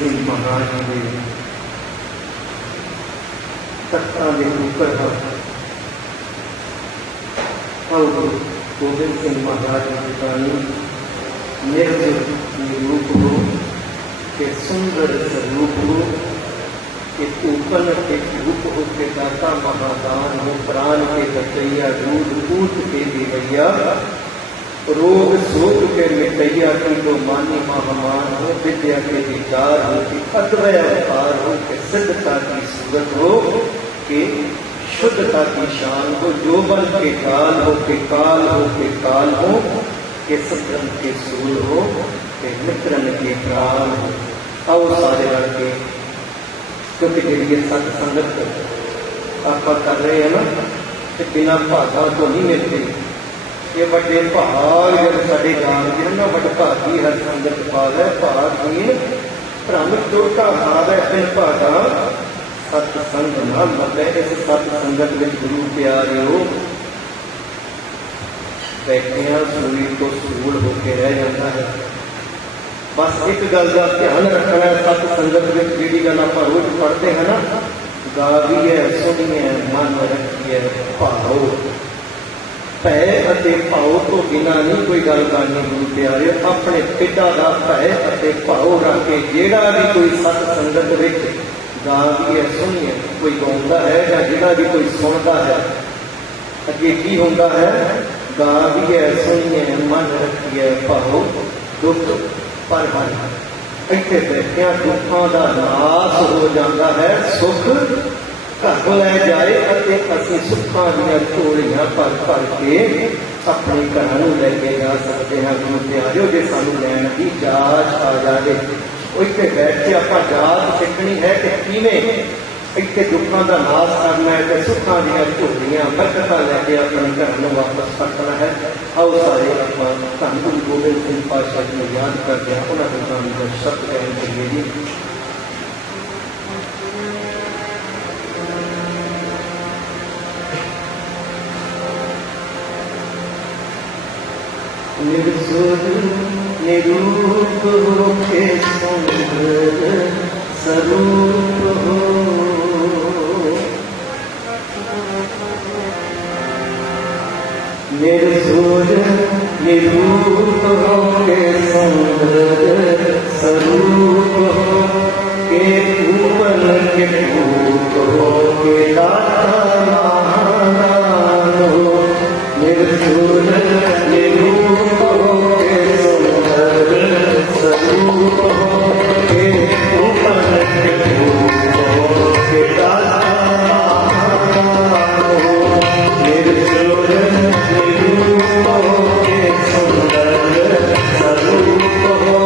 सिंह महाराज के तख्तां के ऊपर है। गुरु गोबिंद सिंह महाराज की बाणी निर्रूप हो के सुंदर स्वरूप हो के ऊपन के रूप हो के दाता महादान हो प्राण के बचैया दूध पूत के दिवैया रोग शोक के मिटैया की तो मानी महामान हो विद्या के विचार हो कि अद्वय अवतार हो के सिद्धता की सूरत हो कि शुद्धता की शान हो जोबन के काल हो के काल हो के काल हो के सत्रन के सूल हो के मित्रन के प्राण हो। आओ सारे लड़के क्योंकि जी सत संगत आप कर रहे हैं ना कि बिना भागा तो नहीं मिलते। ये बड़े भाग जब साढ़े जानते हैं ना बड़े भागी हर संगत पाल है भागहीन भ्रम चोटा हार है बिन भागा सत्संग ना लगे। इस सत संगत में गुरु प्यारे हो बैठिया सूरी को सूल होके रह जाता है। बस एक गल का ध्यान रखना है सत संगत में जी गल आप रोज पढ़ते हैं ना गावी है सुनिए मन रखिए भाओ भय अते भाव तो बिना नहीं कोई गल करनी। गुरु प्यारे अपने पिता का भय अते भाव रख के जेड़ा भी कोई सत संगत विच गावी है सुनिए कोई गाँदा है या जेड़ा भी कोई सुनता है अगे की होंदा है गावी है सुनिए मन रखिए भाओ दुख पर इतने बैठिया दुखों का नाश हो जाता है सुख घर लै जाए असी सुखों दियां झोलियां भर भर के अपने घर लैके जा सकते हैं। गुरु प्यारे जो सानू लैण की जाच आ जाए इतने बैठ के आप जाच सीखनी है कि किवें इतने दुखों का नाश करना है तो सुखों दियां झोलियां बरकत लैके अपने घर में वापस परतना है। आओ सारे आप धन गुरु गोबिंद सिंह पातशाह जी को याद करते हैं उन्होंने नाम शब्द कहने के लिए जी निर्सुर निरूप हो के सुंदर स्वरूप हो निर्सुर निरूप हो के सुंदर स्वरूप हो के ऊपर के रूप हो के दाता महान हो। निर्सुर निरूप हो के सुंदर स्वरूप हो के ऊपर के रूप हो के दाता महान हो। निर्सुर निरूप हो के सुंदर स्वरूप हो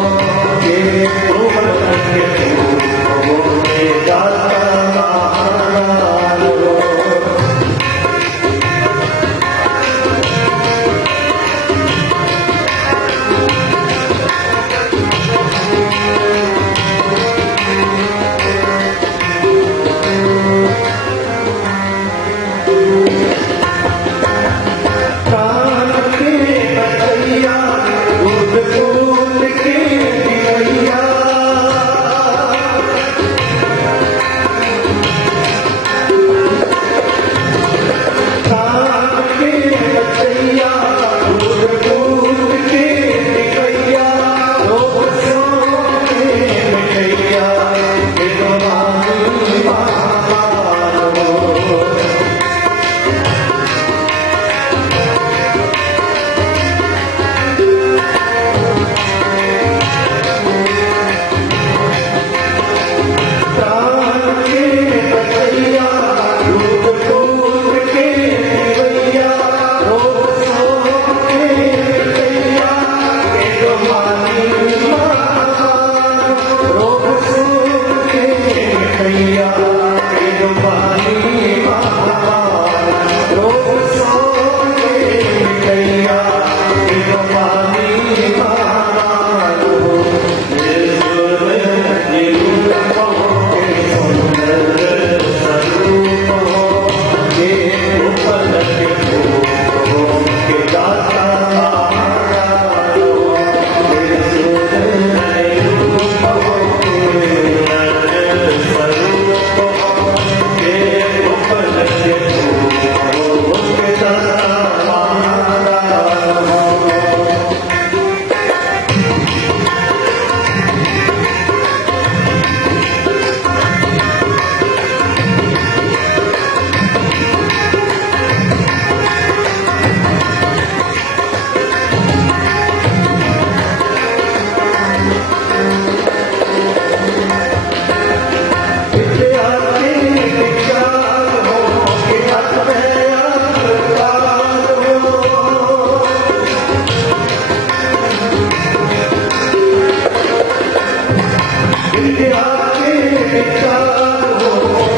आके विचार हो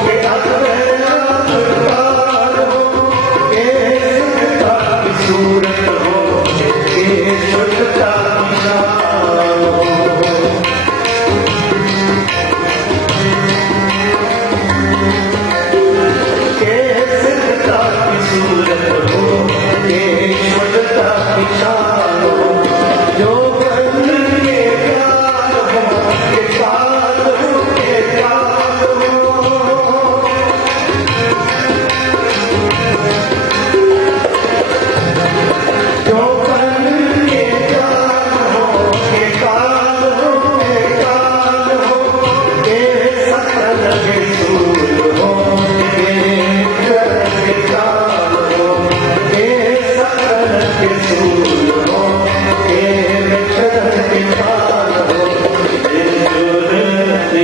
के अवतार हो के सिद्धता की सूरत हो के शुद्धता की शान हो के सिद्धता की सूरत हो के शुद्धता की शान हो जो बन के प्यार हो के काल हो के काल हो जो बन के प्यार हो के काल हो के काल हो के सकल के सूर हो के काल हो के सकल के सूर हो के के काल हो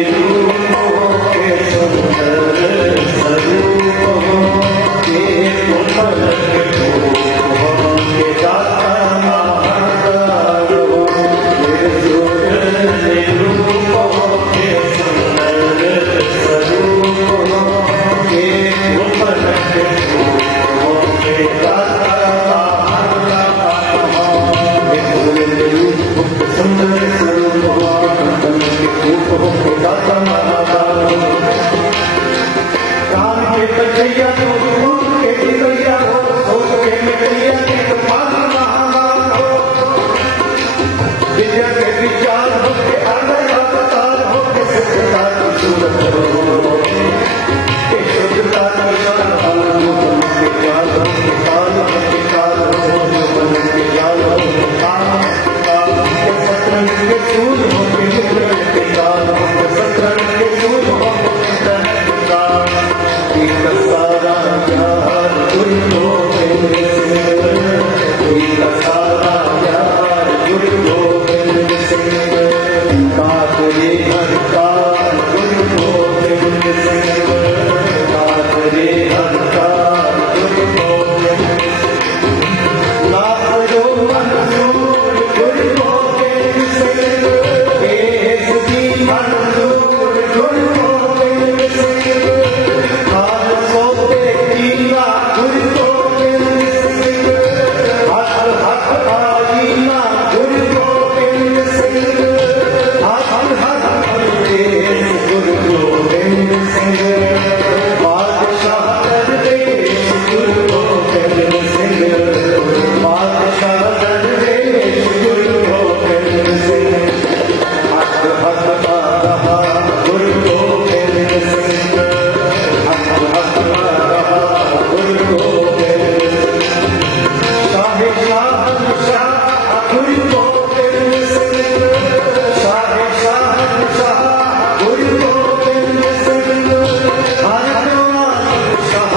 रूप हो के सुंदर स्वरूप हो के कोमल के रूप हो के दाता महाकाल हो रूप हो के सुंदर स्वरूप हो के कोमल के रूप हो के दाता महाकाल हो सुंदर स्वरूप हो रूप हो के दाता महाकाल हो राम के कन्हैया हो रूप के कन्हैया हो सोच के कन्हैया के कपाल महाकाल हो विद्या के विचार हो के अनय अवतार हो के सिद्धता की सूरत हो के शुद्धता की शान हो के ज्ञान हो के काल हो के काल हो जो बन के ज्ञान हो के काल के सत्रन के सूर हो के मित्रन के काल हो के सत्रन के सूर हो के मित्रन के काल एक सारा प्यार जुड़ गोविंद सिंह एक सारा प्यार जुड़ गोविंद सिंह कातरे हर काल जुड़ गोविंद सिंह कातरे हर काल जुड़ गोविंद लाख जो मंजूर जुड़ गोविंद सिंह देश की मंजूर जुड़ गोविंद सिंह काल सोते कीला जुड़ गोविंद सिंह हक हक आईना जुड़ गोविंद सिंह हक हक देश जुड़ गोविंद सिंह बादशाह दरवेश जुड़ गोविंद सिंह बादशाह दरवेश जुड़ गोविंद सिंह हक हक रहा जुड़ गोविंद सिंह हक हक रहा जुड़ गोविंद शाहे शाहनशाह जुड़ गोविंद सिंह शाहे शाहनशाह जुड़ गोविंद सिंह हर शाह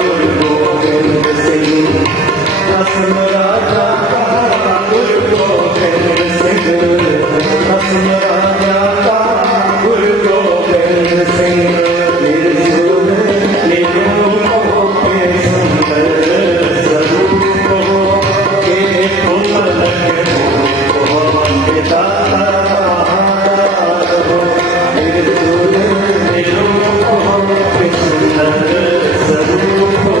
जुड़ गोविंद सिंह रस्म राजा का जुड़ गोविंद सिंह रस्म राजा का जुड़ गोविंद सिंह निर्जुल निर्रूप हो के सुंदर स्वरूप हो के कोमल के रूप हो के दाता महाकाल हो निर्जुल निर्रूप हो के सुंदर स्वरूप हो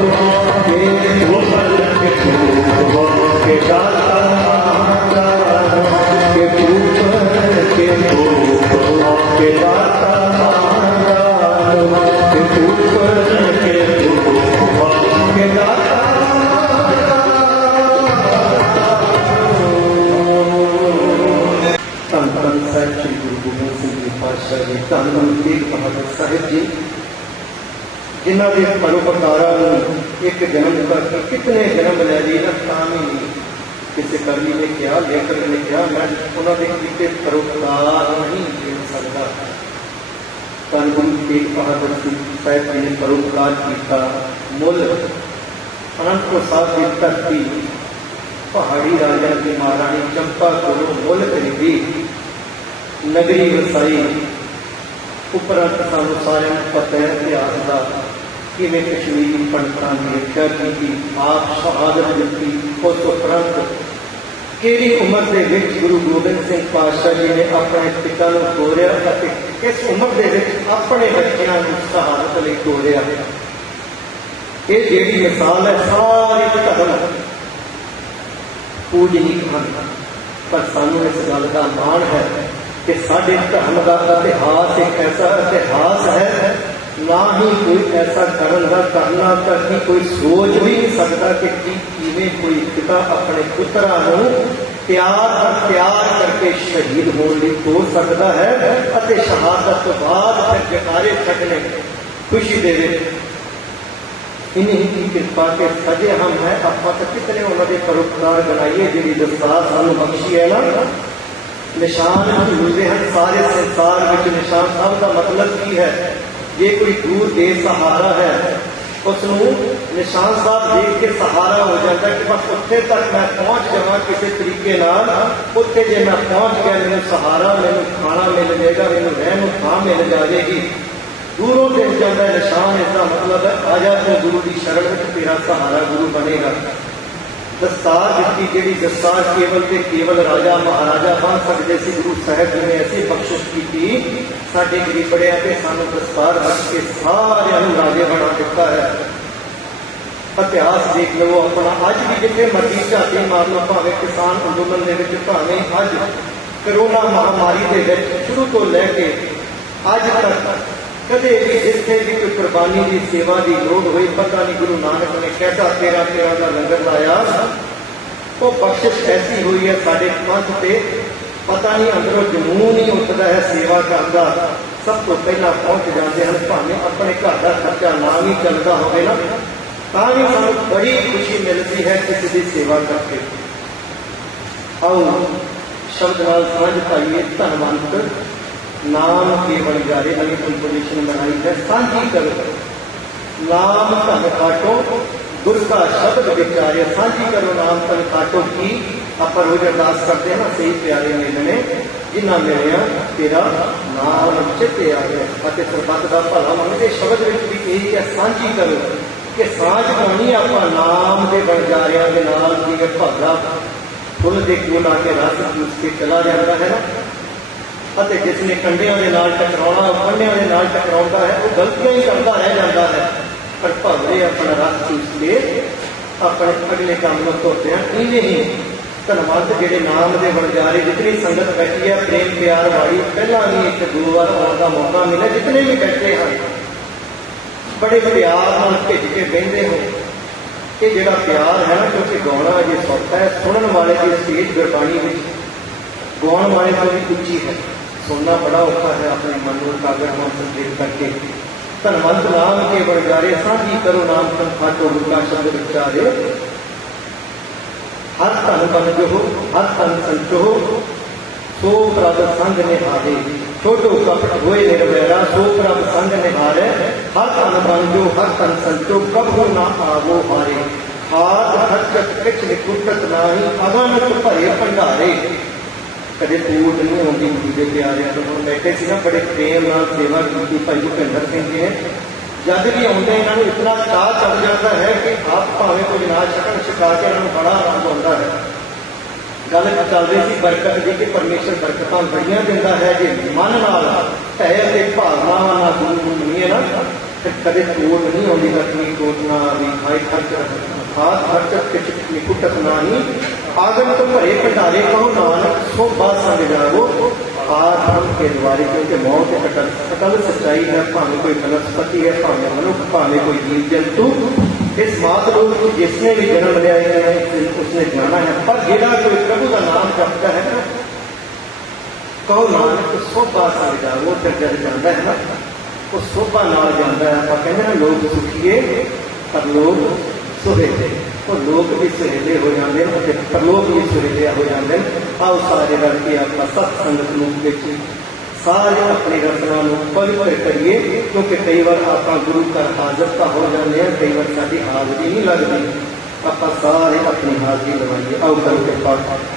के कोमल के रूप हो के दाता महाकाल हो के ऊपर के रूप हो के दाता महाकाल हो के ऊपर के रूप हो के दाता धन धन साहिब श्री गुरु गोबिंद सिंह जी पातशाह जी धन धन तेग बहादुर साहिब जी जिन्हों के परोपकारा एक जन्म करके कितने जन्म ले लिए ना काम ही नहीं किसी कवि ने कहा लेखक ने कहा मैं उन्होंने किए परोपकार नहीं गिन सकता धन गुरु तेग बहादुर साहिब जी ने परोपकार किया मुल अनंतपुर साहब की धरती पहाड़ी राजा की महारानी चंपा को मुल खरीदी नगरी वसाई उपरंत सानू सारे पता है इतिहास का किमें कश्मीरी पंडितां ने रक्षा की आप शहादत दी उस उपरंत ਕਿਹੜੀ ਉਮਰ ਦੇ ਵਿੱਚ ਗੁਰੂ ਗੋਬਿੰਦ ਸਿੰਘ ਪਾਤਸ਼ਾਹ ਜੀ ਨੇ ਆਪਣੇ ਪਿਤਾ ਨੂੰ ਤੋਰਿਆ ਅਤੇ ਕਿਸ ਉਮਰ ਦੇ ਵਿੱਚ ਆਪਣੇ ਬੱਚਿਆਂ ਨੂੰ ਸ਼ਹਾਦਤ ਲਈ ਤੋਰਿਆ। ਇਹ ਜਿਹੜੀ ਮਿਸਾਲ ਹੈ ਸਾਰੇ ਧਰਮ ਪੂਜਨੀਕ ਹਨ, ਪਰ ਸਾਨੂੰ ਇਸ ਗੱਲ ਦਾ ਮਾਣ ਹੈ ਕਿ ਸਾਡੇ ਧਰਮ ਦਾ ਇਤਿਹਾਸ ਇੱਕ ਐਸਾ ਇਤਿਹਾਸ ਹੈ, ਨਾ ਹੀ ਕੋਈ ਐਸਾ ਕਰਨ ਦਾ ਕਰਨਾ ਤਾਂ ਕਿ ਕੋਈ ਸੋਚ ਵੀ ਨਹੀਂ ਸਕਦਾ ਕਿ ਕਿਵੇਂ ਕੋਈ ਪਿਤਾ ਆਪਣੇ ਪੁੱਤਰਾਂ ਨੂੰ ਤਿਆਰ ਕਰਕੇ ਸ਼ਹੀਦ ਹੋਣ ਲਈ ਤੋਰ ਸਕਦਾ ਹੈ ਅਤੇ ਸ਼ਹਾਦਤ ਤੋਂ ਬਾਅਦ ਫਿਰ ਜਕਾਰੇ ਛੱਡਣੇ ਖੁਸ਼ੀ ਦੇ ਵਿੱਚ। इन्हीं की कृपा के सजे हम है। ਆਪਾਂ ਤਾਂ ਕਿਤਨੇ ਉਹਨਾਂ ਦੇ ਪਰਉਪਕਾਰ ਗਣਾਈਏ ਜਿਹੜੀ ਦਸਤਾਰ ਸਾਨੂੰ ਬਖਸ਼ੀ ਹੈ ਨਾ। ਨਿਸ਼ਾਨ ਮਿਲਦੇ ਹਨ ਸਾਰੇ ਸੰਸਾਰ ਵਿੱਚ। ਨਿਸ਼ਾਨ ਸਾਹਿਬ ਦਾ ਮਤਲਬ ਕੀ ਹੈ? ਜੇ ਕੋਈ ਦੂਰ ਦੇਸ਼ ਸਹਾਰਾ ਹੈ ਉਸ ਨੂੰ ਨਿਸ਼ਾਨ ਸਾਹਿਬ ਦੇਖ ਕੇ ਸਹਾਰਾ ਹੋ ਜਾਂਦਾ ਕਿ ਬਸ ਉੱਥੇ ਤੱਕ ਮੈਂ ਪਹੁੰਚ ਜਾਵਾਂ ਕਿਸੇ ਤਰੀਕੇ ਨਾਲ। ਉੱਥੇ ਜੇ ਮੈਂ ਪਹੁੰਚ ਗਿਆ ਮੈਨੂੰ ਸਹਾਰਾ, ਮੈਨੂੰ ਖਾਣਾ ਮਿਲ ਜਾਏਗਾ, ਮੈਨੂੰ ਰਹਿਣ ਨੂੰ ਥਾਂ ਮਿਲ ਜਾਵੇਗੀ। दूरों दिख जाता है निशान। इसका मतलब है आजा तू गुरु की शरण में, तेरा सहारा गुरु बनेगा। दस्तार जिसकी जी दस्तार केवल के केवल राजा महाराजा बन सकते थे, गुरु साहब जी ने ऐसी बख्शिश की थी साढ़े गरीबड़िया के सानू दस्तार रख के सारे राजे बना दिता है। इतिहास देख लो अपना। अज भी जिथे मर्जी झाती मार लो, भावें किसान अंदोलन के भावें अज करोना महामारी के शुरू तो लैके अज तक कदे भी जिथे भी कोई कुर्बानी की सेवा की लोड़ हुई, पता नहीं गुरु नानक ने कैसा 13 का लंगर लाया। वो बख्शिश ऐसी हुई है साढ़े पंथ से, पता नहीं अंदरों जुनून ही उठता है सेवा करता। सब तो पहला पहुंच जाते हैं, भावें अपने घर का खर्चा ना भी चलता हो ना, भी सानू बड़ी खुशी मिलती है किसी की सेवा करके। आओ शब्द नाल समझ पाइए। धनवंत नाम केवल जारे नवी कंपोजिशन बनाई है। सांझी करो नाम धन काटो, गुर का शब्द विचारे। सांझी करो नाम धन काटो की आप रोज अरदास करते हैं ना, सही प्यारे मिलने जिन्ना मिलिया तेरा नाम चित आ गया। सरबत का भला मंगते शब्द भी यही है सांझी करो कि सांझ पानी आप नाम के बनजारिया के नाल जिवें भागा फुल के कोल आके रस चूस के चला जाता है ना, ਅਤੇ जिसने कंडिया के नाल टकराना कंडिया के नाल टकराता है वो गलतियां ही करता रह जाता है, पर भावे अपना रस चूस के अपने अगले काम में धोते हैं। इवें ही धनवंत जेडे नाम के बनजारे जितनी संगत बैठी है प्रेम प्यार वाली, पहला भी एक दो बार आने का मौका मिले, जितने भी बैठे हैं बड़े प्यार भिज के बहते हो। ये जोड़ा प्यार है ना, क्योंकि गाना अजे सौखा है, सुनने वाले की स्टेज गुरबाणी में गाने वाले तो भी उच्ची है, सुनना बड़ा औखा है। अपने मन को कागर मन संकेत करके धनवंत नाम के बनजारे सांझी करो नाम तन खाटो, गुरका शब्द विचारे। हर धन बन जो हर धन संचो, सो प्रभ संग निहारे। छोटो कपट होए निर्वैरा, सो प्रभ संग निहारे। हर धन बन जो हर धन संचो, कबहू ना आवो हारे। हाथ खर्चत किछ निकुटत नाही, अगन भरे भंडारे। कदे टूट नहीं होती गुरु के प्यारे। तो हम बैठे थे ना, बड़े प्रेम नाल सेवा की भाई भुपिंदर सिंह जी ने। जब भी आते इन्हों इतना चाह चढ़ जाता है कि आप भावें कुछ ना छकन छका के इन्हों बड़ा आनंद आता है। गल चल रही थी बरकत की कि परमेश्वर बरकत बड़िया दिता है जे मन नाल ढह के भावनावां नाल गुरु मनीए ना, तो कदे टूट नहीं होती। रखनी टूटना भी खाई खर्च हाथ खर्च किच निकुटत नाही, आगन तो भरे भंडारे कहो नानक, सो बात संग जागो आत्म के द्वारे। क्योंकि मौत अटल सच्चाई है, भावे कोई वनस्पति है, भावे मनुष्य, भावे कोई जीव जंतु। इस मात लोग को जिसने भी जन्म लिया है उसने जाना है, पर जेड़ा कोई प्रभु का नाम जपता है ना, कहो नानक सो बात संग जागो, फिर जब जाता है ना वो शोभा नाल जाता है। आप कहते हैं लोग सुखिए पर लोग सुहेले, वो लोग भी सुहेले हो जाते हैं, परलोक भी सुहेले हो जाते हैं। आओ सारे रल के आप सत्संगत रूप में सारे अपनी रचना पवित्र करिए, क्योंकि कई बार आप गुरु घर हाजर तो हो जाते हैं, कई बार साड़ी हाजरी नहीं लगती। आप सारे अपनी हाजरी लगाइए। आओ करके पाठ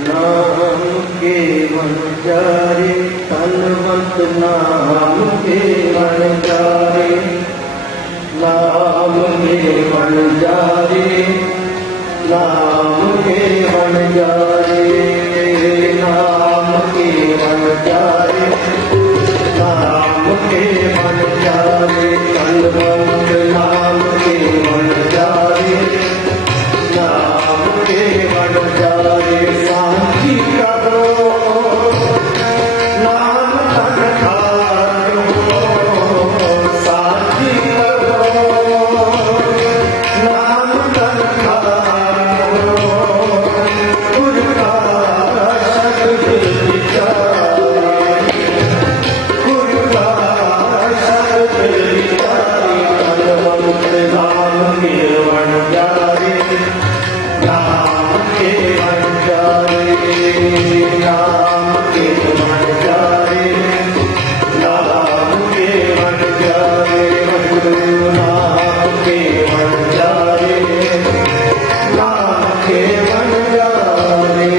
नाम के मन जारे धनवंत नाम के मन जारे नाम के मन जारे नाम के मन जारे नाम के मन जारे नाम के मन जारे धनवंत नाम के मन जारे नाम के मन जारे सांची करो नाम धन खायो सांची करो नाम धन खायो गुर का शब्द विचारे गुर का शब्द विचारे धनवंत नाम के मन जारे नाम के मन जारे नाम के मन जारे नाम के मन जारे गुरु नाम के मन जारे नाम के मन जारे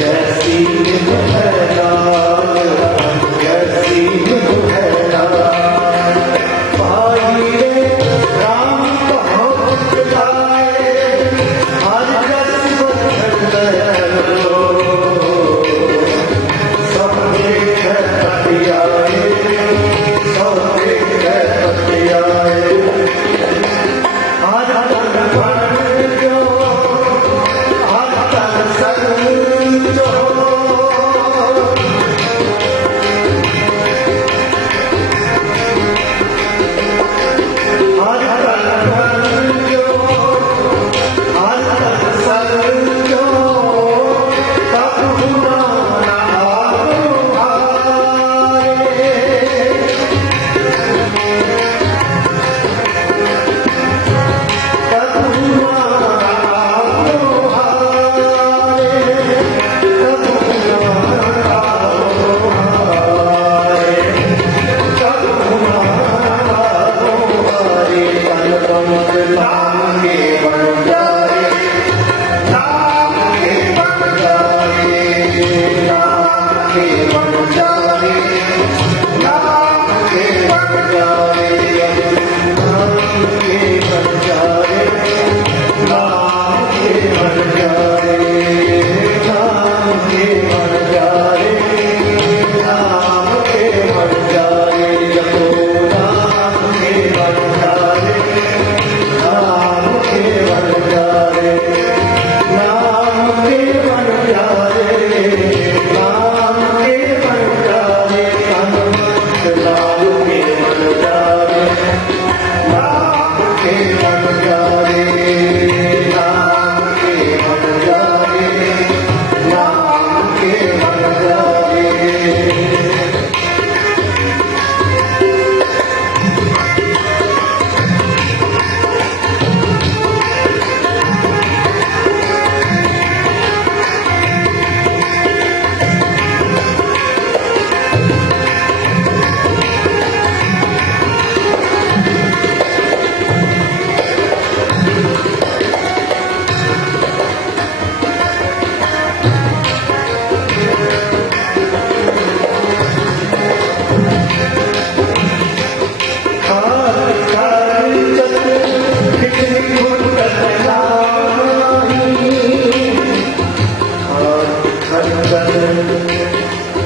कैसी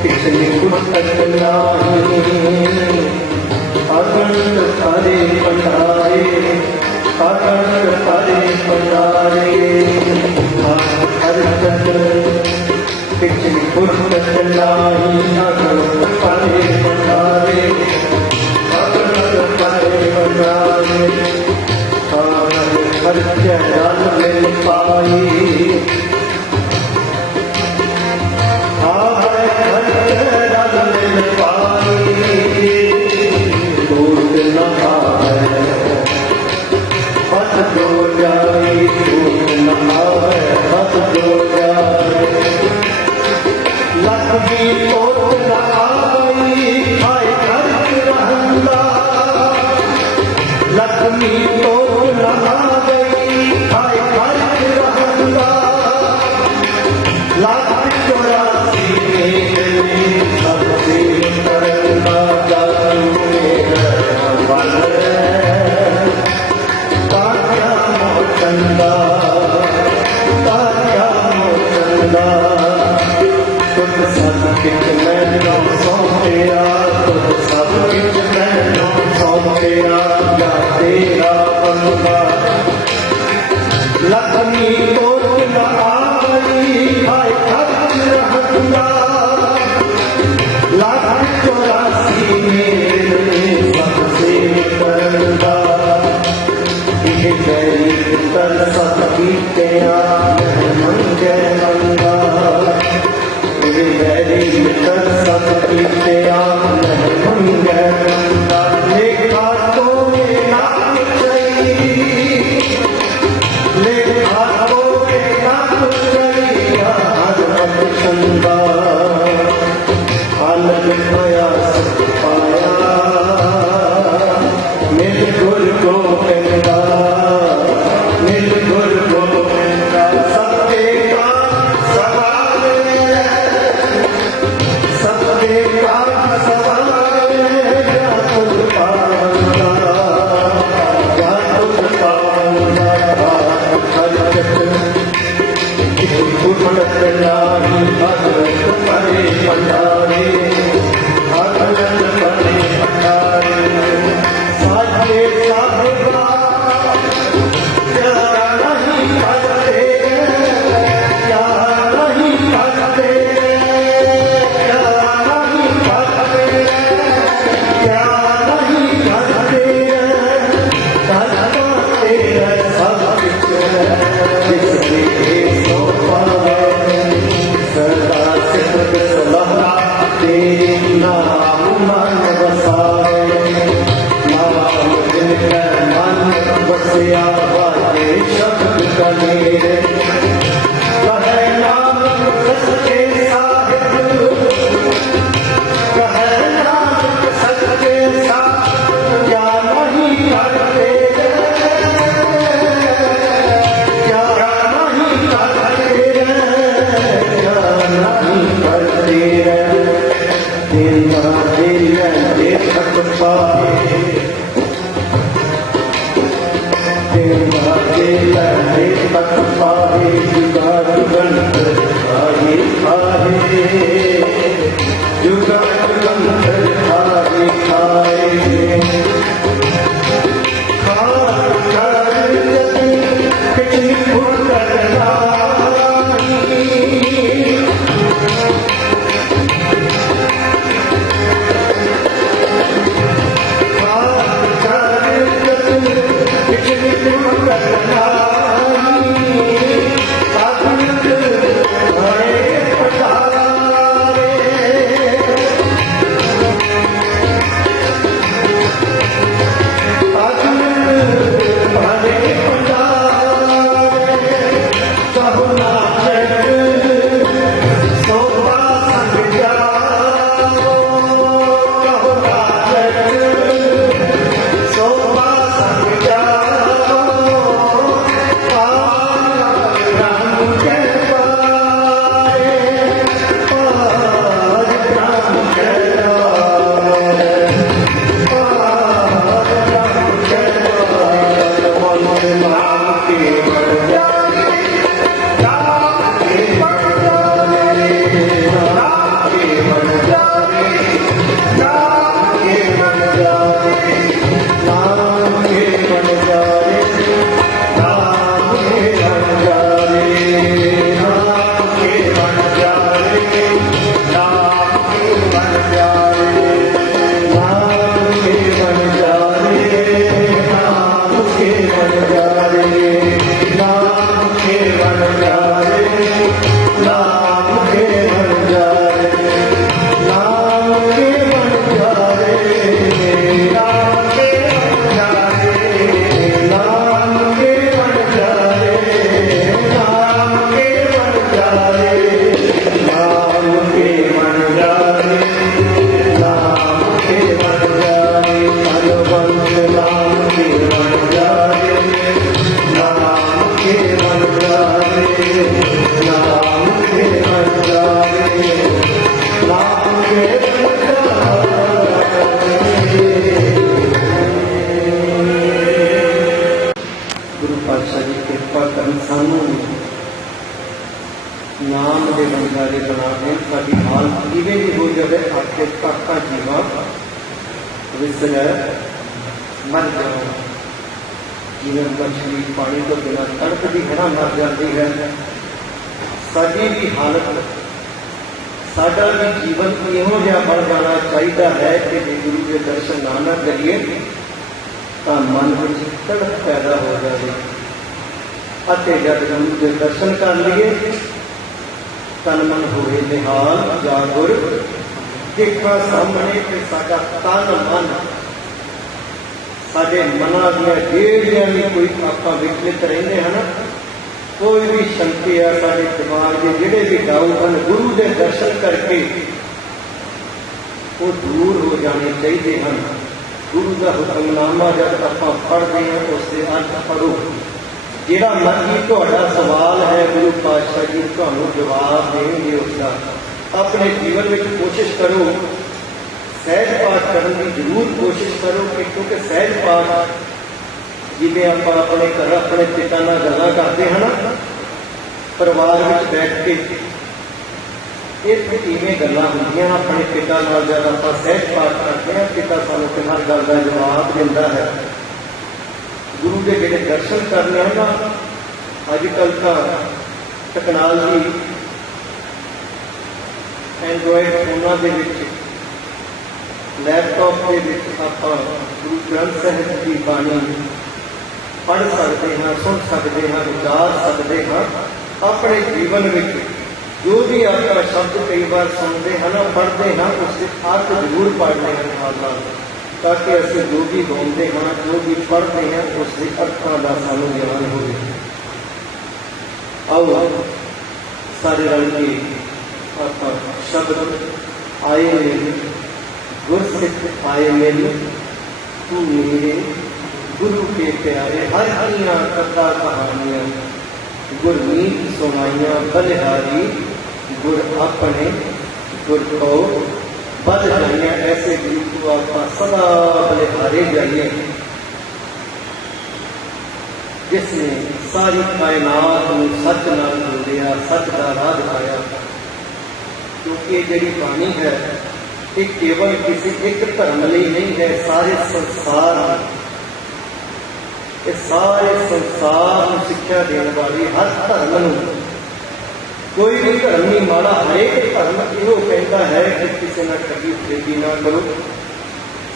कितनी कुटक नाही अगंत थारे पंडारे अगंत थारे पंडारे कितनी कुटक नाही अगंत थारे पंडारे अगंत थारे पंडारे हर चरण मिल पाई लक्ष्मी तो लगा गई हाय खर्च रहंदा लाख 84 में सबसे करना जादू मेरा बल ताजा मोचंदा खुद सब किच मैनू सौंपिया खुद सब किच मैनू सौंपिया या तेरा बंदा लक्ष्मी तो लगा गई हाय खर्च रहंदा लाख 84 में सबसे करंदा ये गरीब कर सकती तेरा मंगे मंगा ये गरीब कर सकती तेरा मंगे मंगा लेखा तो ये ना चाहिए लेखा तो ये ना चाहिए हर चंदा अलग पाया सब पाया मिल गुर गोविंदा मिल गुर गोविंदा सबके का सवाल सबके का सवाल या तुझ पावंदा या तुझ पावंदा हर कुटक नाही भगवत परे पंडारे अगलत परे पंडारे साजे साधुगा क्या नहीं करते क्या नहीं करते क्या नहीं करते क्या नहीं करते करते सब कुछ जिसने सौंपा सदा सिद्ध सलाह तेरे नाम मन बसाए नाम जिनका मन बसिया बाजे शब्द का मेरे कहे नाम सच्चे साहिब कहे नाम सच्चे साहिब क्या नहीं करते क्या नहीं करते क्या नहीं करते दिल देखत पाए दिल देखत पाए जुगा जुगंत खाए खाए जुगा जुगंत खाए खाए कितनी फुर्सत नहीं कदे आखे ताका जीवा विसरै मर जाओ। जिवें मछली पानी तो बिना तड़पदी है ना मर जाती है, साडी भी हालत, साडा भी जीवन इहो जिहा बन जाना चाहिए है कि जे गुरु के दर्शन ना करिए तो मन में तड़प पैदा हो जाए। अते जब गुरु के दर्शन कर लिए तन मन होए निहाल जागुर, देखा सामने कि साडा तन मन साडे मनां दियां ਜਿਹੜੀਆਂ भी कोई आपां विचलित रहिंदे हैं ना, कोई भी शंके है साडे दिमाग के जिहड़े भी डाउट हैं गुरु के दर्शन करके वो दूर हो जाने चाहिए हैं। गुरु का हुक्मनामा जब आपां पढ़ते हैं उसके अर्थ पढ़ो। जिहड़ा मर्जी तुहाडा सवाल है गुरु पातशाह जी तुहानूं जवाब देंगे उसका। अपने जीवन में कोशिश करो, सहज पाठ करने की जरूर कोशिश करो कि क्योंकि सहज पाठ जिवें आपां अपने घर अपने पिता नाल गल्लां करते हैं ना, परिवार में बैठ के इवें गल्लां होंदियां अपने पिता नाल जब आपां सहज पाठ करते हैं, पिता सानूं हर गल का जवाब दिंदा है। गुरु के जिहड़े दर्शन करने हैं ना, अजकल तो टैक्नोलॉजी एंड्रॉइड फोनां दे विच लैपटॉप के आपां गुरु ग्रंथ साहिब की बाणी पढ़ सकते हैं, सुन सकते हैं, विचार सकते हैं। अपने जीवन में जो भी आपका शब्द कई बार सुनते हैं ना, पढ़ते हैं, उससे अर्थ जरूर पढ़ते हैं नाल, ताकि असं जो भी बोलते हैं जो भी पढ़ते हैं उसके अर्थों का सानू ज्ञान हो। आओ सारे रल के आप शब्द आए मेरे गुरसिख आए मेरे, तू मेरे गुरु के प्यारे, हर हरियां कथा कहानियां गुरमीत सुनाइयां बलिहारी, गुर अपने गुर को बद जाइए। ऐसे गुरु को आप सदा बलिहारे जाइए जिसने सारी कायनात में सच नाल जोड़िया, सच का राह दिखाया। क्योंकि जी बाणी है ये केवल किसी एक धर्म लिए नहीं है, सारे संसार ये सारे संसार को शिक्षा देने वाली, हर धर्म में कोई भी धर्म नहीं माड़ा। हरेक धर्म यो कहता है कि किसी न ठगी ठेगी ना करो,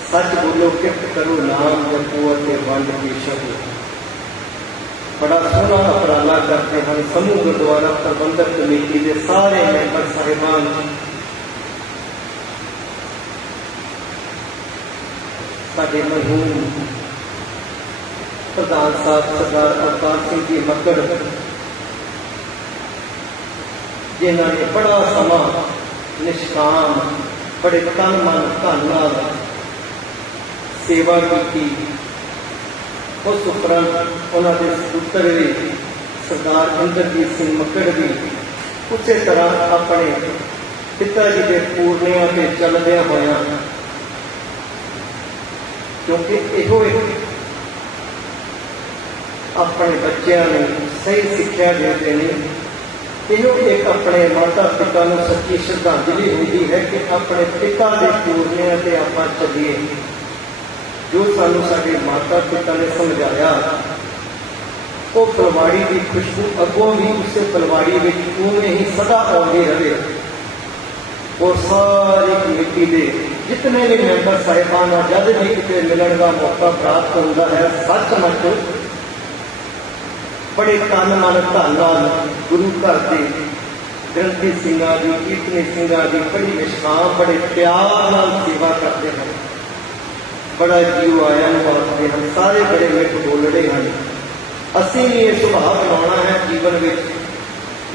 सच बोलो, किरत करो, नाम जपो और वंड की छको। बड़ा सोहना उपराला करते हैं समूह गुरुद्वारा प्रबंधक कमेटी के सारे मैंबर साहिबान। साडे मरहूम प्रधान साहब सरदार अवतार सिंह जी मक्कड़, जिन्होंने बड़ा समा निष्काम बड़े तन मन धन नाल सेवा की। उस उपरंत उन्होंने पुत्र भी सरदार इंद्रजीत सिंह मक्कड़ भी उसी तरह अपने पिता जी के पूर्णिया से चलदे होया, क्योंकि यो अपने बच्चों को सही शिक्षा देते हैं। यो एक अपने माता पिता को सच्ची श्रद्धांजलि होती है कि अपने पिता के पूर्णिया से आप चलिए। जो सानू साडे माता पिता ने समझाया वो फुलवाड़ी की खुशबू अगों भी उस फुलवाड़ी में उवें ही सदा आती रहे। और सारी कमेटी के जितने भी मैंबर साहिबान जब भी कितने मिलने का मौका प्राप्त होता है, सचमुच बड़े तन मन धन नाल गुरु घर के ग्रंथी सिंघां की, कीर्तनी सिंघां की बड़ी निष्काम बड़े प्यार नाल सेवा करते हैं। बड़ा जीव आया वास्ते हैं, सारे बड़े मिठ बोलड़े हैं। असी भी ये सुभाव बनाना है जीवन में,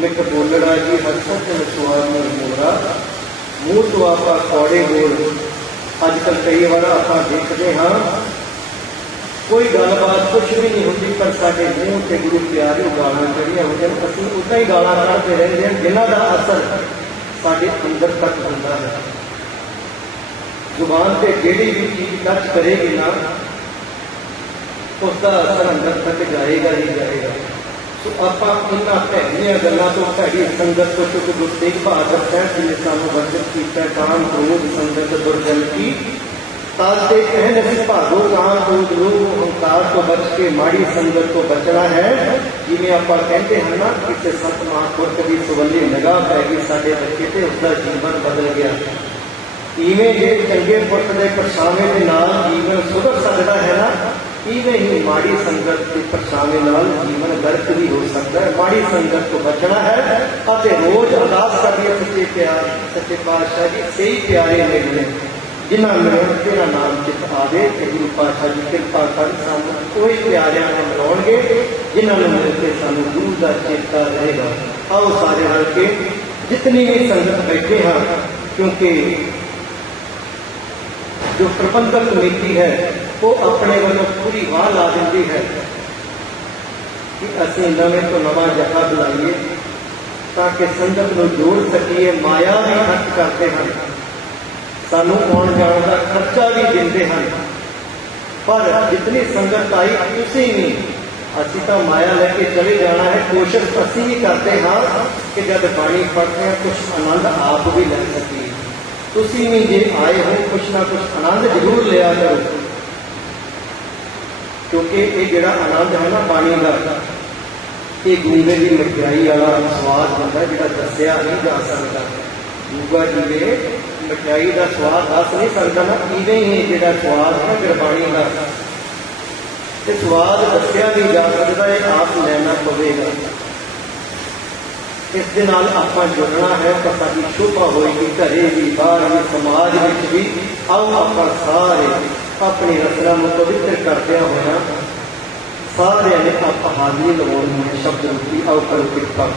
मिठ बोलड़ा जी हर सच विश्वास में मोरा, मूँह तो आप कौड़े बोल। अजकल कई बार आप देखते हाँ कोई गलबात कुछ भी नहीं होती, पर साढ़े मूँह से गुरु प्यार गालां जड़ियां होंदियां असीं उदां ही गालां कढ़ते रहंदे हैं, जिन्हां दा असर साढ़े अंदर तक होंदा है। जुबान से जिहड़ी भी चीज टच करेगी ना उसका असर अंदर तक जाएगा ही जाएगा। तो ਆਪਾਂ ਇਹਨਾਂ ਭੈੜੀਆਂ ਗੱਲਾਂ ਤੋਂ ਭੈੜੀ ਸੰਗਤ ਤੋਂ ਕਿਉਂਕਿ ਗੁਰੂ ਤੇਗ ਬਹਾਦਰ ਸਾਹਿਬ ਜੀ ਨੇ ਸਾਨੂੰ ਵਰਜਿਤ ਕੀਤਾ ਕਾਮ ਕ੍ਰੋਧ ਸੰਗਤ ਦੁਰਜਨ ਕੀ ਤਦ ਤੇ ਕਹਿਣ ਅਸੀਂ ਭਾਗੋ ਕਾਮ ਕ੍ਰੋਧ ਲੋਭ ਹੰਕਾਰ ਤੋਂ ਬਚ ਕੇ ਮਾੜੀ ਸੰਗਤ ਤੋਂ ਬਚਣਾ ਹੈ। ਜਿਵੇਂ ਆਪਾਂ ਕਹਿੰਦੇ ਹਾਂ ਨਾ ਕਿਸੇ ਸੰਤ ਮਹਾਂਪੁਰਖ ਦੀ ਸਵੱਲੀ ਨਿਗਾਹ ਪੈ ਗਈ ਸਾਡੇ ਬੱਚੇ ਤੇ ਉਸਦਾ ਜੀਵਨ ਬਦਲ ਗਿਆ। ਇਵੇਂ ਜੇ ਚੰਗੇ ਪੁਰਖ ਦੇ ਪਰਛਾਵੇਂ ਦੇ ਨਾਲ ਜੀਵਨ ਸੁਧਰ ਸਕਦਾ ਹੈ ਨਾ, ਇਵੇਂ ਹੀ ਮਾੜੀ ਸੰਗਤ ਦੇ ਪਰਛਾਵੇਂ ਨਾਲ ਜੀਵਨ ਗਲਤ ਵੀ ਹੋ ਸਕਦਾ ਹੈ। ਮਾੜੀ ਸੰਗਤ ਤੋਂ ਬਚਣਾ ਹੈ ਅਤੇ ਰੋਜ਼ ਅਰਦਾਸ ਕਰੀਏ ਸੱਚੇ ਪਾਤਸ਼ਾਹ ਜੀ ਸਹੀ ਪਿਆਰੇ ਮਿਲਣੇ ਜਿਨ੍ਹਾਂ ਮਿਲਣ ਤੇਰਾ ਨਾਮ ਚਿਤ ਆਵੇ ਤੇ ਗੁਰੂ ਪਾਤਸ਼ਾਹ ਜੀ ਕਿਰਪਾ ਕਰ ਸਾਨੂੰ ਕੋਈ ਪਿਆਰਿਆਂ ਨੂੰ ਮਿਲਾਉਣਗੇ ਜਿਨ੍ਹਾਂ ਨੂੰ ਮਿਲ ਕੇ ਸਾਨੂੰ ਗੁਰੂ ਦਾ ਚੇਤਾ ਰਹੇਗਾ। ਆਓ ਸਾਰੇ ਰਲ ਕੇ ਜਿਤਨੀ ਵੀ ਸੰਗਤ ਬੈਠੇ ਹਾਂ, ਕਿਉਂਕਿ ਜੋ ਪ੍ਰਬੰਧਕ ਕਮੇਟੀ ਹੈ ਉਹ ਆਪਣੇ ਵੱਲੋਂ ਪੂਰੀ ਵਾਹ ਲਾ ਦਿੰਦੀ ਹੈ ਕਿ ਅਸੀਂ ਨਵੇਂ ਤੋਂ ਨਵਾਂ ਜਥਾ ਬੁਲਾਈਏ ਤਾਂ ਕਿ ਸੰਗਤ ਨੂੰ ਜੋੜ ਸਕੀਏ। ਮਾਇਆ ਵੀ ਖਰਚ ਕਰਦੇ ਹਨ, ਸਾਨੂੰ ਆਉਣ ਜਾਣ ਦਾ ਖਰਚਾ ਵੀ ਦਿੰਦੇ ਹਨ, ਪਰ ਜਿਤਨੀ ਸੰਗਤ ਆਈ ਤੁਸੀਂ ਨਹੀਂ, ਅਸੀਂ ਤਾਂ ਮਾਇਆ ਲੈ ਕੇ ਚਲੇ ਜਾਣਾ ਹੈ। ਕੋਸ਼ਿਸ਼ ਅਸੀਂ ਵੀ ਕਰਦੇ ਹਾਂ ਕਿ ਜਦ ਬਾਣੀ ਪੜ੍ਹਦੇ ਹਾਂ ਕੁਛ ਆਨੰਦ ਆਪ ਵੀ ਲੈ ਸਕੀਏ। ਤੁਸੀਂ ਵੀ ਜੇ ਆਏ ਹੋ ਕੁਛ ਨਾ ਕੁਛ ਆਨੰਦ ਜ਼ਰੂਰ ਲਿਆ ਕਰੋ, ਕਿਉਂਕਿ ਇਹ ਜਿਹੜਾ ਆਨੰਦ ਹੈ ਨਾ ਬਾਣੀ ਦਾ, ਇਹ ਗੂੰਗੇ ਦੀ ਮਠਿਆਈ ਵਾਲਾ ਸਵਾਦ ਹੁੰਦਾ ਜਿਹੜਾ ਦੱਸਿਆ ਨਹੀਂ ਜਾ ਸਕਦਾ। ਗੂੰਗਾ ਜਿਵੇਂ ਮਠਿਆਈ ਦਾ ਸਵਾਦ ਦੱਸ ਨਹੀਂ ਸਕਦਾ ਨਾ, ਇਵੇਂ ਹੀ ਜਿਹੜਾ ਸਵਾਦ ਹੈ ਗੁਰਬਾਣੀ ਦਾ, ਇਹ ਸਵਾਦ ਦੱਸਿਆ ਨਹੀਂ ਜਾ ਸਕਦਾ, ਇਹ ਆਪ ਲੈਣਾ ਪਵੇਗਾ। ਇਸ ਦੇ ਨਾਲ ਆਪਾਂ ਜੁੜਨਾ ਹੈ ਤਾਂ ਸਾਡੀ ਸ਼ੋਭਾ ਹੋਏਗੀ, ਘਰੇ ਵੀ ਬਾਹਰ ਵੀ ਸਮਾਜ ਵਿੱਚ ਵੀ। ਆਓ ਆਪਾਂ ਸਾਰੇ ਆਪਣੀ ਰਚਨਾ ਨੂੰ ਪਵਿੱਤਰ ਕਰਦਿਆਂ ਹੋਇਆ ਸਾਰਿਆਂ ਨੇ ਆਪਾਂ ਹਾਜ਼ਰੀ ਲਵਾਉਣੀ ਹੈ ਸ਼ਬਦ ਰੂਪੀ। ਆਓ ਕਰੋ ਕਿਰਪਾ।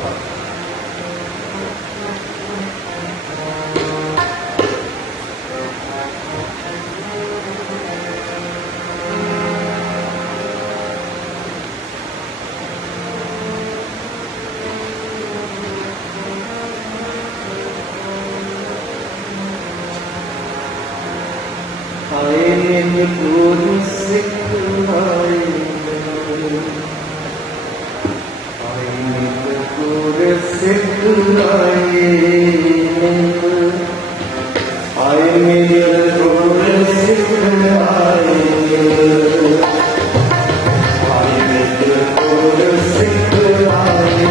ਆਏ ਨੇ ਗੁਰੂ ਸਿੱਖ ਆਏ ਨੇ ਗੁਰੂ ਸਿੱਖ ਆਏ ਨੇ ਗੁਰੂ ਸਿੱਖ ਆਏ ਨੇ ਗੁਰੂ ਸਿੱਖ ਆਏ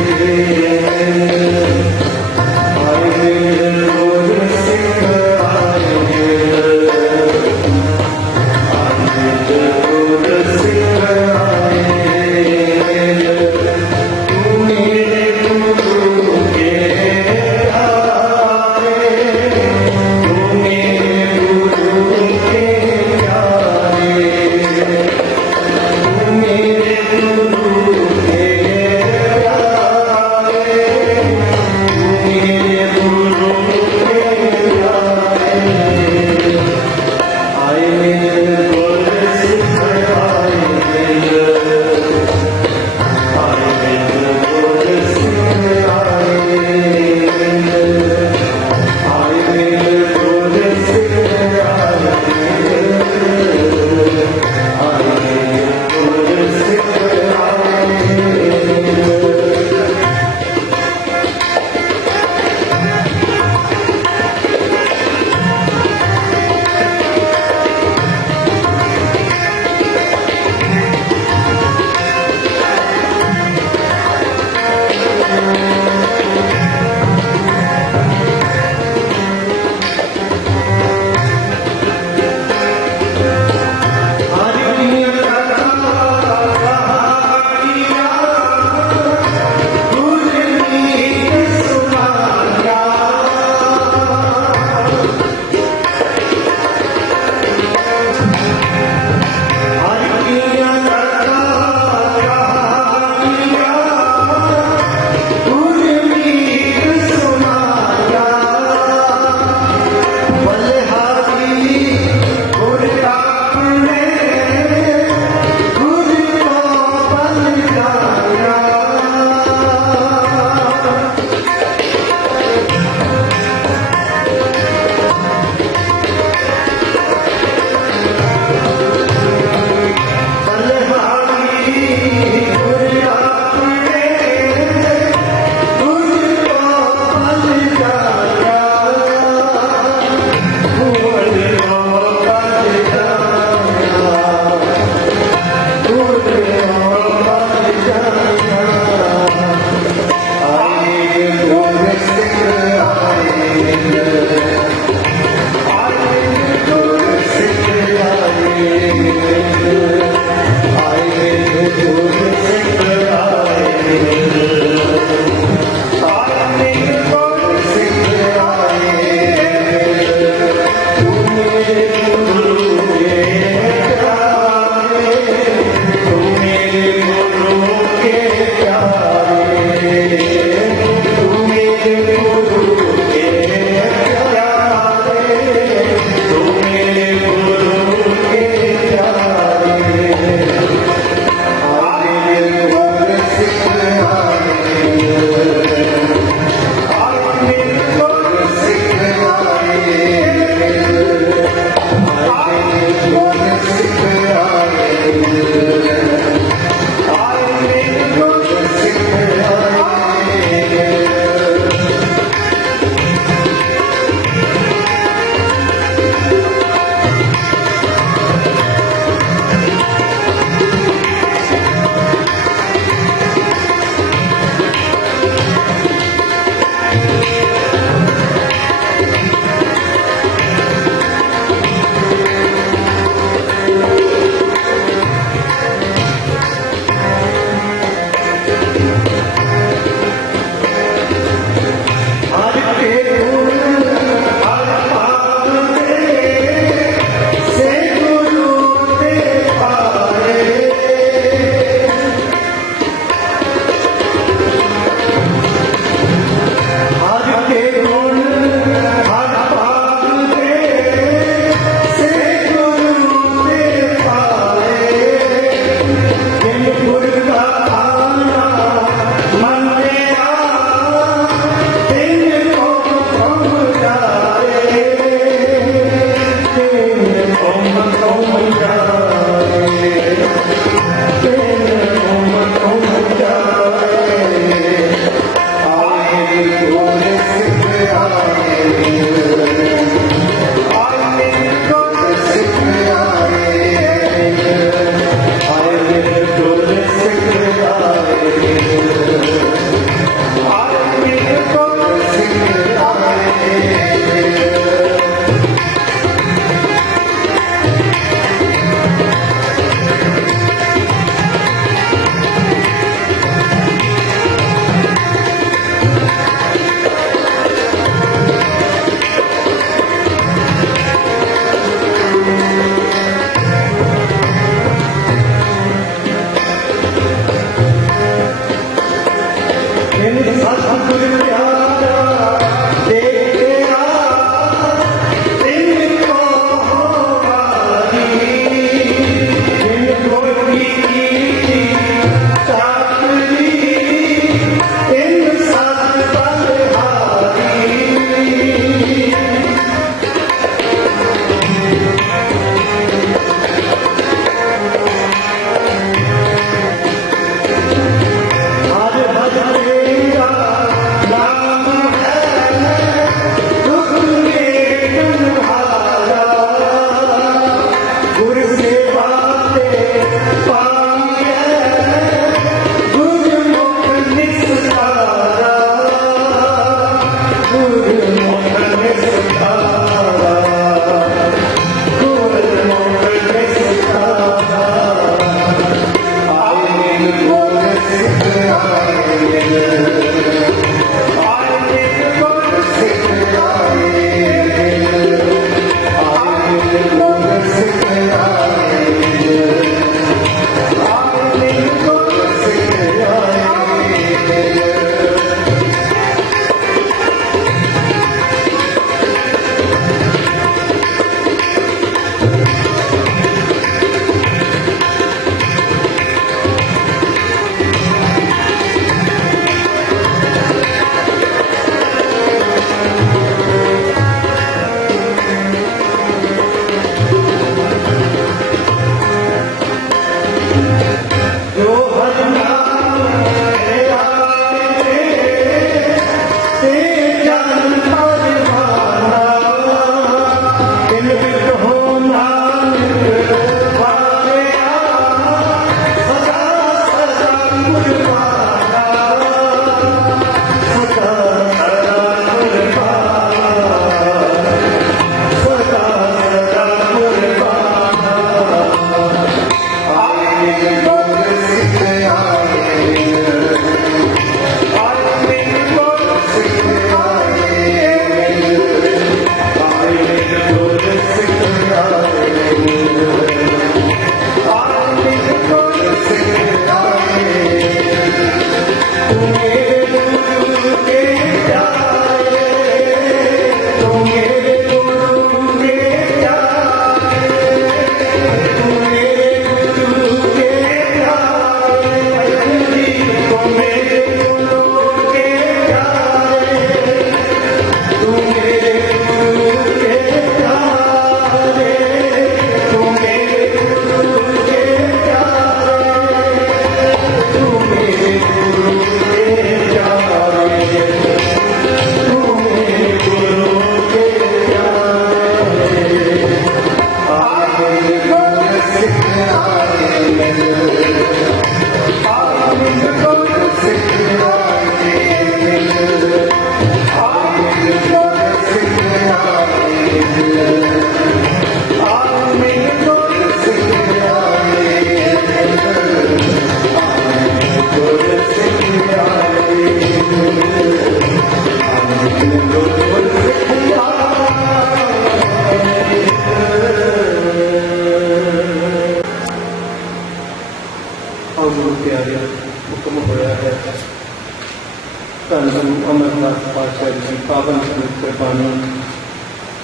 पावन पवित्र बाणी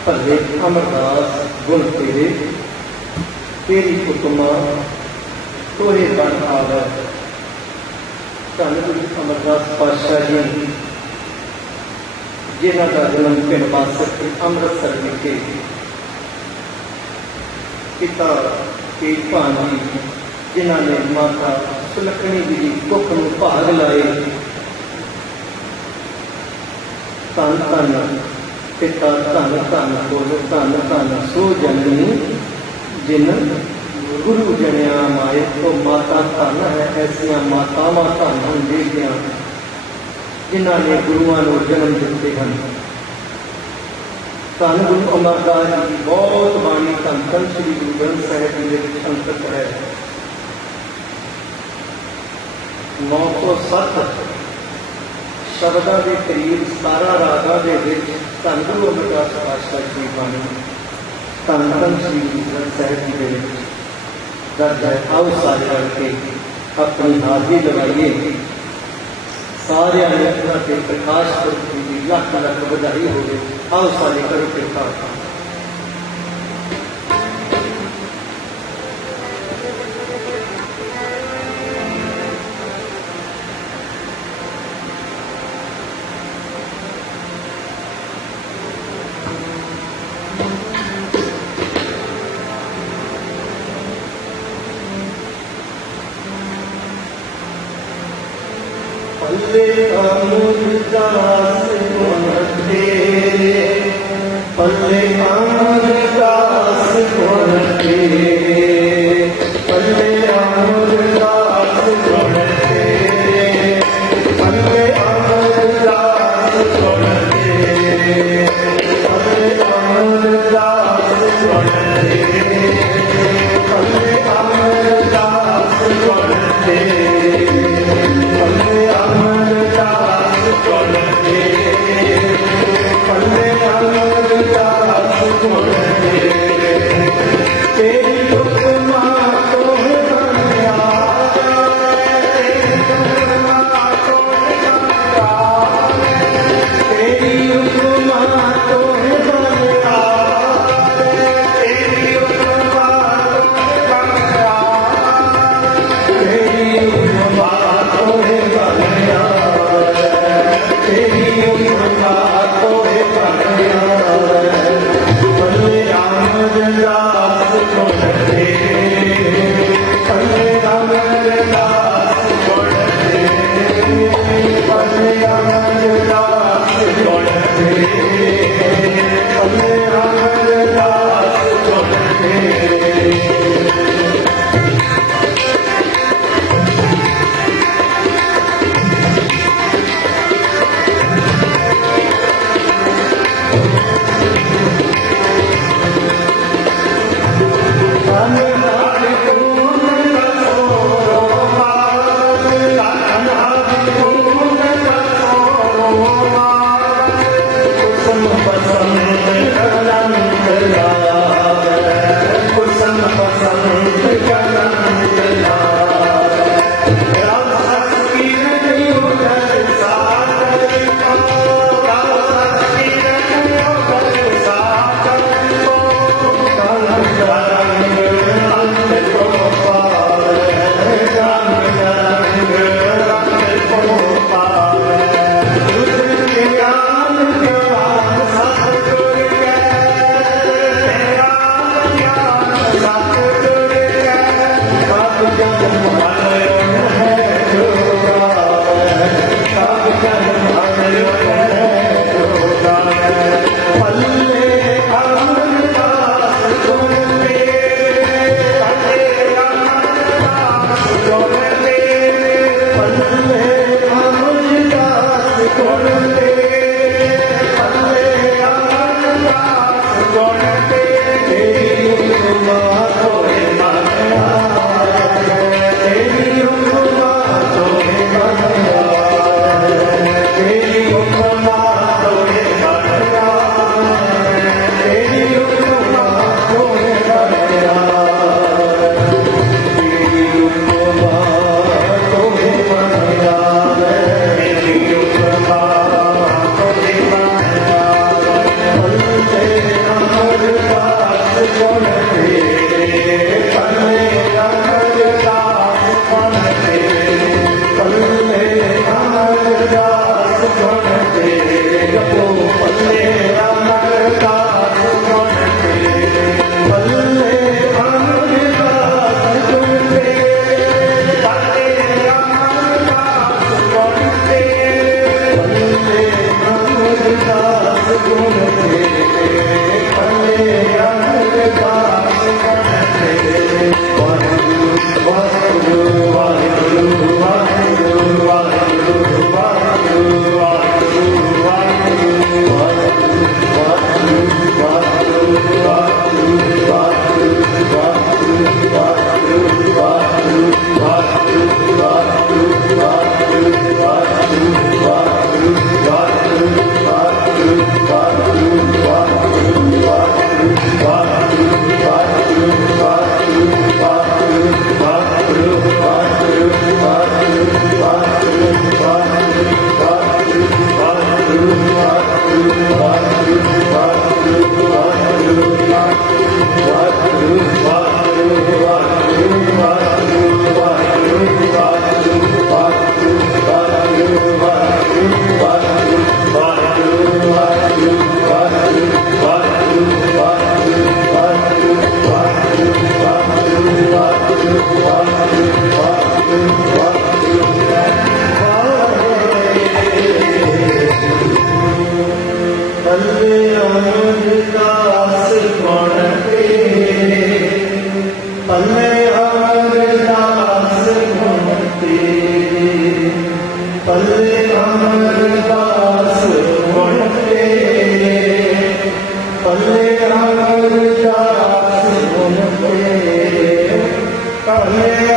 भले अमरदास गुण तेरे तेरी हुक्मा तोहे बन आवे। धन गुरु अमरदास पातशाह जी जिन्हों का जन्म पिंड बासठ अमृतसर विखे पिता तेजपाल जी जिन्होंने माता सुलखनी जी की कुख में भाग लाए। धन धन पिता धन धन बोल धन धन सो जननी जिन गुरु जनिया माए। तो माता धन है, ऐसिया मातावां धन हन जिहड़ियां जिन्होंने गुरुआं नूं जन्म दिते हैं। धन गुरु अमरदास जी की बहुत बाणी धन धन श्री गुरु ग्रंथ साहिब जी के अंतर्गत है। 907 शब्दां के करीब 17 रागां दे विच धन गुरु अमरदास पातशाह जी बाणी धन धन श्री गुरु ग्रंथ साहिब जी के दर्ज है। आओ सारे करके अपनी हाजिरी लगाइए। सारे ने प्रकाश पुरब की लख लख बधाई हो गई। आओ सारे करो कृपा। पल्ले अमरदास गुण तेरे पल्ले अमरदास गुण तेरे पल्ले अमरदास गुण तेरे पल्ले अमरदास गुण तेरे पल्ले अमरदास गुण तेरे पल्ले अमरदास गुण तेरे पल्ले अमरदास गुण तेरे पल्ले अमरदास गुण तेरे तेरी हुक्मा तोहे बन आवे। तेरी हुक्मा तोहे बन आवे। तेरी हुक्मा तोहे बन आवे। तेरी हुक्मा तोहे बन आवे। तेरी हुक्मा तोहे बन आवे। तेरी हुक्मा तोहे बन आवे। पल्ले अमरदास गुण तेरे पल्ले अमरदास गुण तेरे पल्ले अमरदास गुण तेरे पल्ले अमरदास गुण तेरे। ਧੰਨੇ